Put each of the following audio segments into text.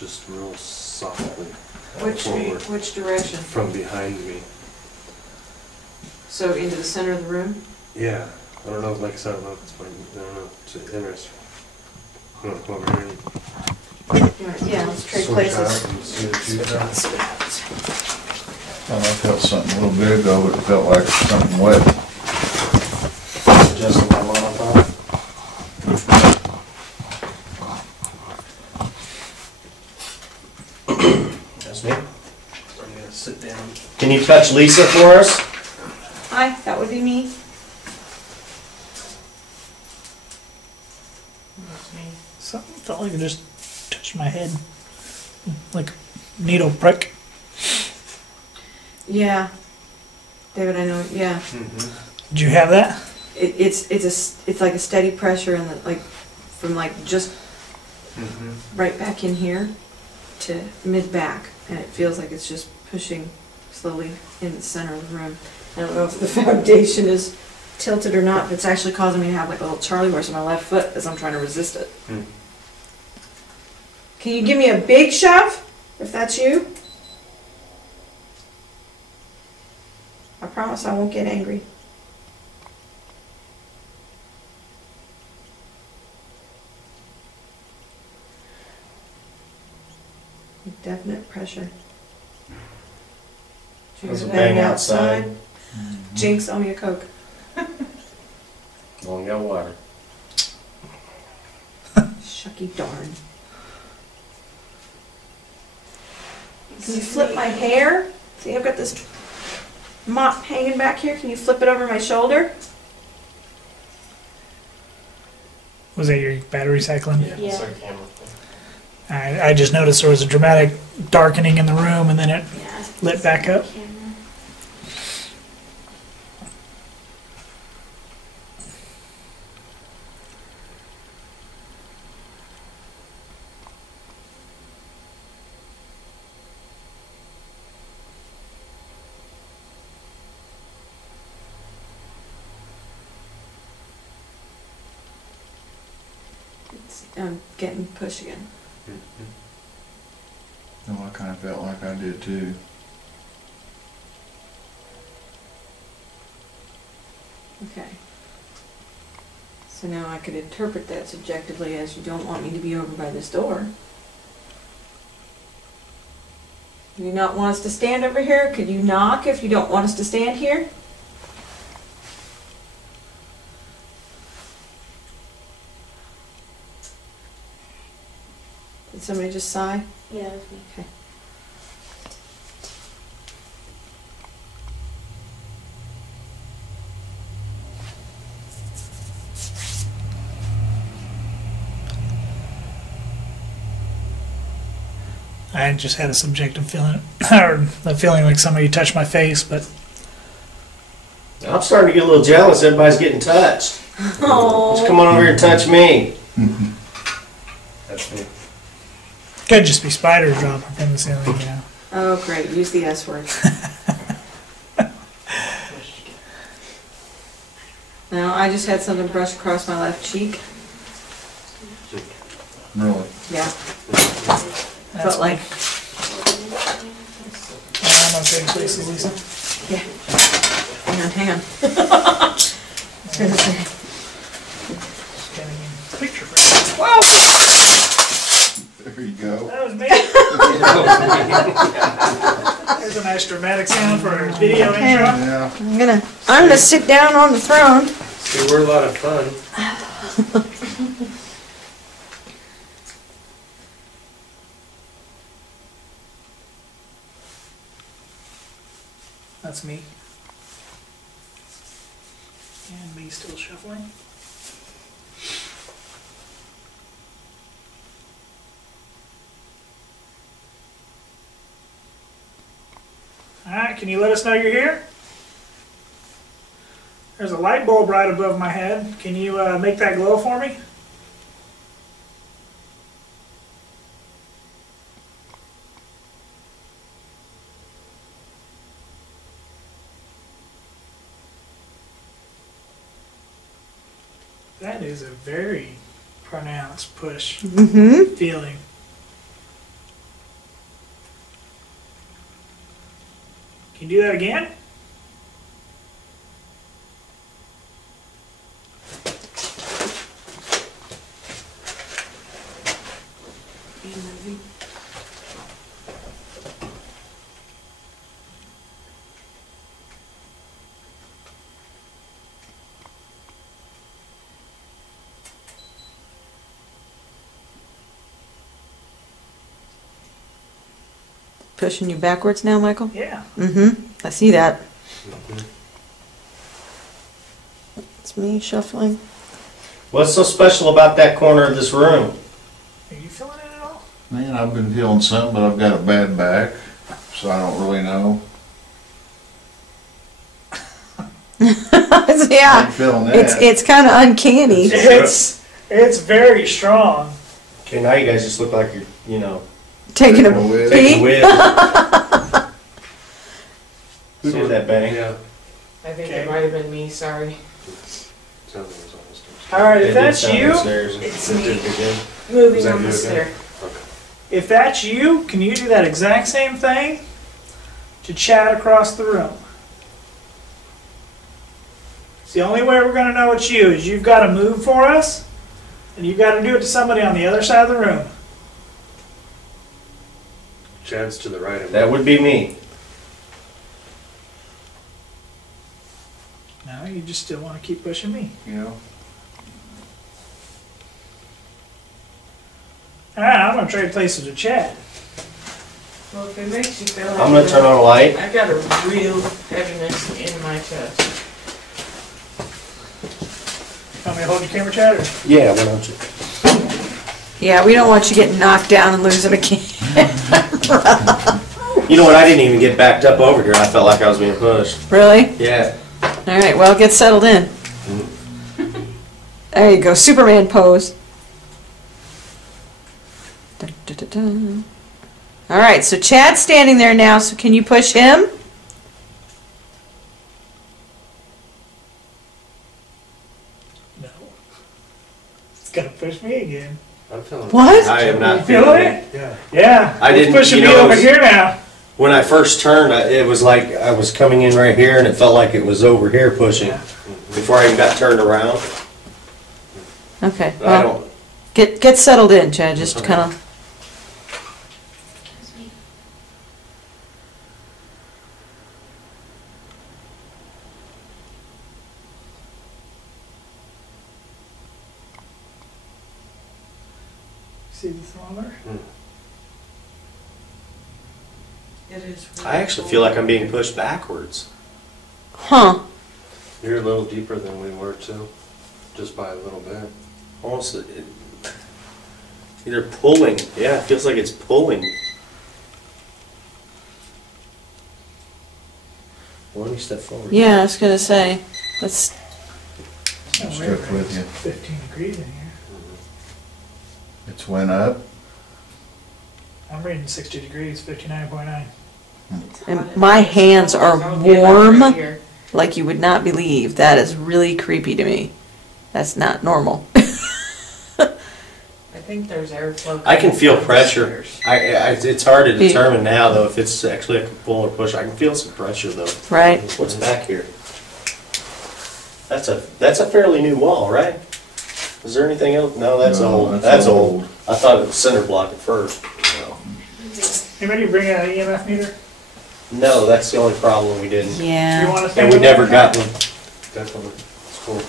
just real softly. Which direction? From behind me. So into the center of the room? Yeah. I don't know, like I said, I don't know if it's my, I don't know, it's interesting. You want to come over here? Yeah, let's trade Switch places. out and see what you got. Let's see what happens. I felt something a little bit ago, but it felt like something wet. Adjusting my monopod. That's me. I'm gonna sit down. Can you touch Lisa for us? Hi, that would be me. Something felt like it just touched my head. Like a needle prick. Yeah. David, I know, yeah. Did you have that? It's like a steady pressure and like from like just right back in here to mid back, and it feels like it's just pushing slowly in the center of the room. I don't know if the foundation is tilted or not, but it's actually causing me to have like a little Charlie horse on my left foot as I'm trying to resist it. Can you give me a big shove if that's you? I promise I won't get angry. Definite pressure. There's a bang outside. Jinx, owe me a Coke. Long got water. Shucky darn. Can you flip my hair? See, I've got this mop hanging back here. Can you flip it over my shoulder? Was that your battery cycling? Yeah, it's like a camera thing. I just noticed there was a dramatic darkening in the room and then it lit back up. I'm getting pushed again. No, I kind of felt like I did too. Okay. So now I could interpret that subjectively as you don't want me to be over by this door. Do you not want us to stand over here? Could you knock if you don't want us to stand here? Did somebody just sigh? Yeah, it was me. Okay. I just had a subjective feeling, or a feeling like somebody touched my face, but I'm starting to get a little jealous. Everybody's getting touched. Oh. Just come on over here and touch me. That's me. could just be spiders dropping from the ceiling, you know. Oh, great. Use the S word. No, I just had something brush across my left cheek. Really? Yeah. That's Felt like, I'm okay, please, Lisa. yeah. Hang on. Getting a picture for you. Whoa! There you go. That was me. There's a nice dramatic sound for our video intro. Yeah. I'm gonna sit down on the throne. See, we're a lot of fun. That's me. And me still shuffling. Alright, can you let us know you're here? There's a light bulb right above my head. Can you make that glow for me? That is a very pronounced push Mm-hmm. feeling. Can you do that again? Pushing you backwards now, Michael? Yeah. Mm-hmm. I see that. It's me shuffling. What's so special about that corner of this room? Are you feeling it at all? Man, I've been feeling something, but I've got a bad back, so I don't really know. Yeah. I'm feeling that. It's kind of uncanny. It's very strong. Okay, now you guys just look like you're, you know, Taking a Whiz. taking a pee. whiz. Who did that bang? Yeah. I think Okay. it might have been me, sorry. Sounds like it's almost upstairs. Alright, It if did that's sound you, upstairs. It's It me. did again. Moving Is that on you the again? stair. Okay. if that's you, can you do that exact same thing to Chad across the room? It's the only way we're going to know it's you is you've got to move for us, and you've got to do it to somebody on the other side of the room. Chad's to the right of me. That would be me. No, you just still want to keep pushing me. Yeah. Alright, I'm going to trade places with Chad. Well, if it makes you feel like I'm gonna turn on a light. I've got a real heaviness in my chest. Want me to hold your camera, Chad? Or? Yeah, why don't you? Yeah, we don't want you getting knocked down and losing a key. You know what? I didn't even get backed up over here. I felt like I was being pushed. Really? Yeah. All right, well, get settled in. There you go, Superman pose. Dun, dun, dun, dun. All right, so Chad's standing there now, so can you push him? No. It's going to push me again. I'm feeling What? I am not You feeling feeling it. it? Yeah. Yeah. I it's didn't- pushing you me know, it over was- here now. When I first turned, it was like I was coming in right here, and it felt like it was over here pushing before I even got turned around. Okay, I well, don't. get settled in, Chad, just Okay. kind of. See the thermometer? It is. I actually feel like I'm being pushed backwards. Huh. You're a little deeper than we were too, just by a little bit. Almost. Either pulling. Yeah, it feels like it's pulling. Well, let me step forward. Yeah, I was going to say, let's. It's not Stuck weird, right? with you. It's 15 degrees in here. It's went up. I'm reading 60 degrees, 59.9. And my hands are warm like you would not believe. That is really creepy to me. That's not normal. I think there's airflow. I can feel coming pressure. downstairs. It's hard to determine now, though, if it's actually a pull or push. I can feel some pressure, though. Right? What's back here? That's a fairly new wall, right? Is there anything else? No, that's No, old. that's That's old. old. I thought it was center block at first. Anybody bring an EMF meter? No, that's the only problem we didn't. Do you Yeah. want to And stand we up never like got that? one. Definitely. It's cool.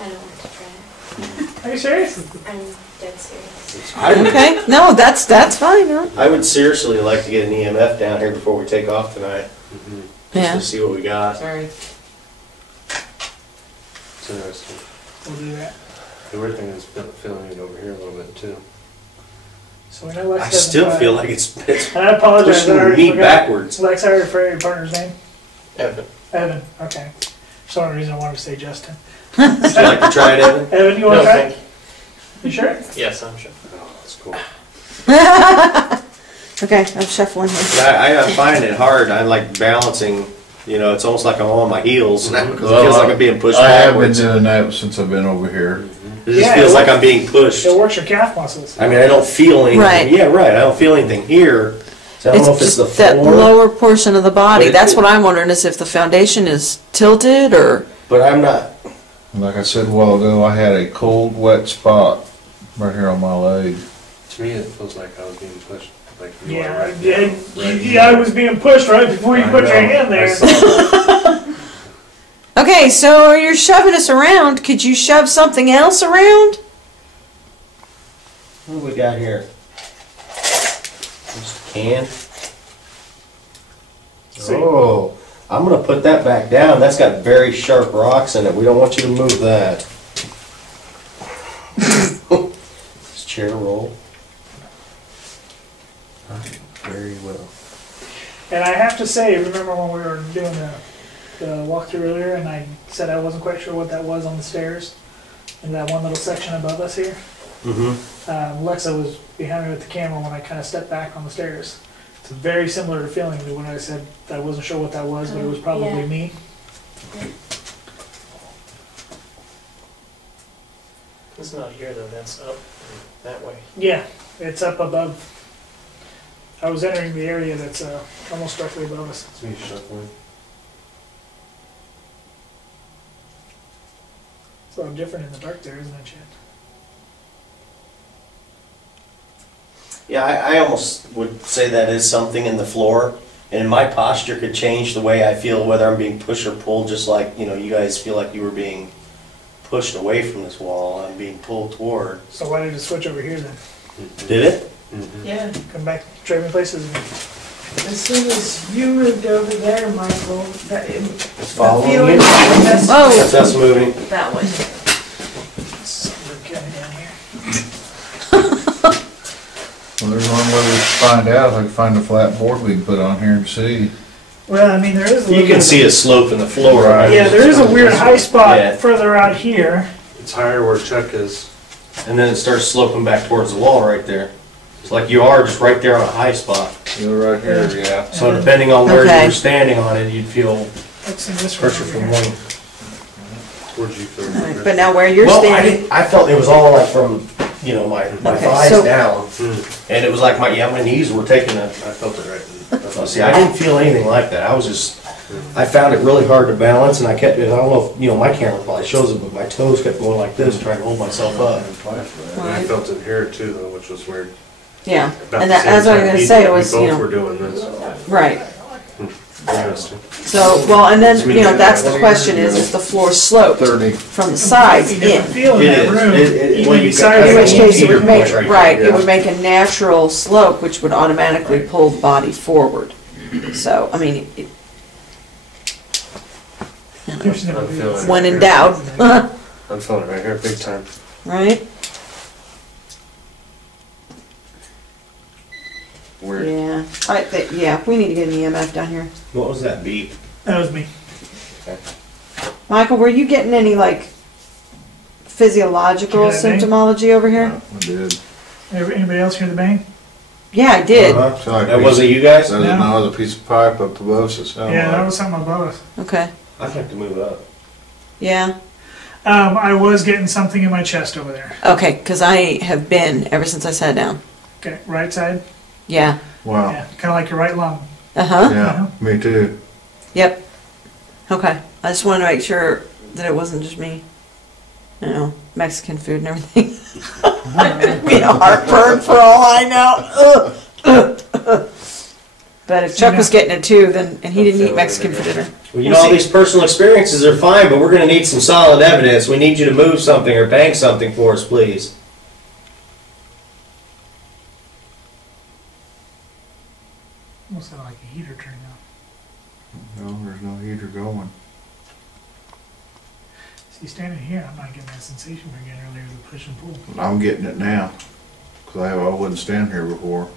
I don't want to try it. Are you serious? I'm dead serious. I would, Okay. No, that's fine, huh? I would seriously like to get an EMF down here before we take off tonight, Mm-hmm. just Yeah. to see what we got. Sorry. It's interesting. We'll do that. The weird thing is feeling it over here a little bit too. So we know Lex I doesn't still try feel it. like it's And I apologize, I pushing already me forgot. backwards. Lex, I already forgot your partner's name. Evan, Evan, okay. For some reason I wanted to say Justin. would you like to try it, Evan? Evan, you want to try it? You sure? Yes, I'm sure. Oh, that's cool. Okay, I'm shuffling here. I'm finding it hard. I like balancing. You know, it's almost like I'm on my heels now because it feels like I'm being pushed I have been backwards. doing that since I've been over here. It just Yeah, feels it like I'm being pushed. It works your calf muscles. I mean, I don't feel anything. Right. Yeah, right. I don't feel anything here. So I don't know if it's the just that floor, lower portion of the body. But it- That's what I'm wondering, is if the foundation is tilted or, but I'm not, Like I said a while ago, I had a cold, wet spot right here on my leg. To me, it feels like I was being pushed, like you are Yeah, right yeah, now. Right yeah, I was being pushed right before you I put your know, hand I there. saw that. okay, so you're shoving us around. Could you shove something else around? what do we got here? Just a can. See. Oh, I'm gonna put that back down. That's got very sharp rocks in it. We don't want you to move that. This chair roll. Very well. And I have to say, remember when we were doing the walkthrough earlier, and I said I wasn't quite sure what that was on the stairs, in that one little section above us here? Mm-hmm. Lexa was behind me with the camera when I kind of stepped back on the stairs. It's very similar to feeling to when I said that I wasn't sure what that was, but it was probably Yeah. me. It's not here though, that's up that way. Yeah, it's up above. I was entering the area that's almost directly above us. It's me shuffling. It's a little different in the dark there, isn't it, Chad? Yeah, I almost would say that is something in the floor. And my posture could change the way I feel, whether I'm being pushed or pulled, just like, you know, you guys feel like you were being pushed away from this wall. I'm being pulled toward. So why did it switch over here then? Did it? Mhm. Yeah, Come back, trading places again. as soon as you moved over there, Michael, that, It's the following feeling you. was Whoa. That's us moving. that way. Something kind of down here. Well, there's one way we can find out, if I can find a flat board we can put on here and see. Well, I mean, there is a You little can bit- see a slope in the floor. Right. Yeah, there is a weird high spot Yeah. further out here. It's higher where Chuck is. And then it starts sloping back towards the wall right there. It's like you are just right there on a high spot. You're right here, yeah. So depending on where Okay. you're standing on it, you'd feel Let's see this one pressure over from here. one. Where'd you feel? All right, but now where you're Well, standing, I felt it was all like from, you know, my Okay, thighs so- down. Hmm. And it was like my knees were taking a, I felt it right. see, I didn't feel anything like that. I was just, I found it really hard to balance and I kept, I don't know if, you know, my camera probably shows it, but my toes kept going like this, trying to hold myself up. And I felt it here too, though, which was weird. yeah. About And the that, same as I was time gonna he say, did, it was, we you both know, were doing this. right. Interesting. So, well, and then, you know, that's the question is the floor sloped 30. from the sides Completely in? different feel in It that is. room. Well, Even you've beside got- In the which case it Either would make, point right right, there, it would make a natural slope, which would automatically pull the body forward. So, I mean, it- There's no I'm view. feeling it when in here. doubt, I'm feeling it right here, big time. right? Weird. Yeah, I think, yeah, we need to get an EMF down here. What was that beep? That was me. Michael, were you getting any like physiological Did I bang? symptomology over here? We did. Anybody else hear the bang? Yeah, I did. Uh-huh. Feel like That we- wasn't you guys? That was no, it was a piece of pipe up above us, it sounded Yeah, that like. was something above us. Okay, I'd have to move up. yeah. I was getting something in my chest over there. Okay, because I have been ever since I sat down. Okay, right side. Yeah. Wow, Yeah, kind of like your right lung. Uh-huh. yeah, me too. Yep. Okay. I just wanted to make sure that it wasn't just me. You know, Mexican food and everything. Be a heartburn for all I know. Ugh. But if Chuck was getting it too, then and he didn't eat Mexican for dinner. Well, you know, all these personal experiences are fine, but we're gonna need some solid evidence. We need you to move something or bang something for us, please. Almost sounded like a heater turning on. No, there's no heater going. See, standing here, I'm not getting that sensation we were getting earlier, the push and pull. I'm getting it now, 'cause I wasn't standing here before.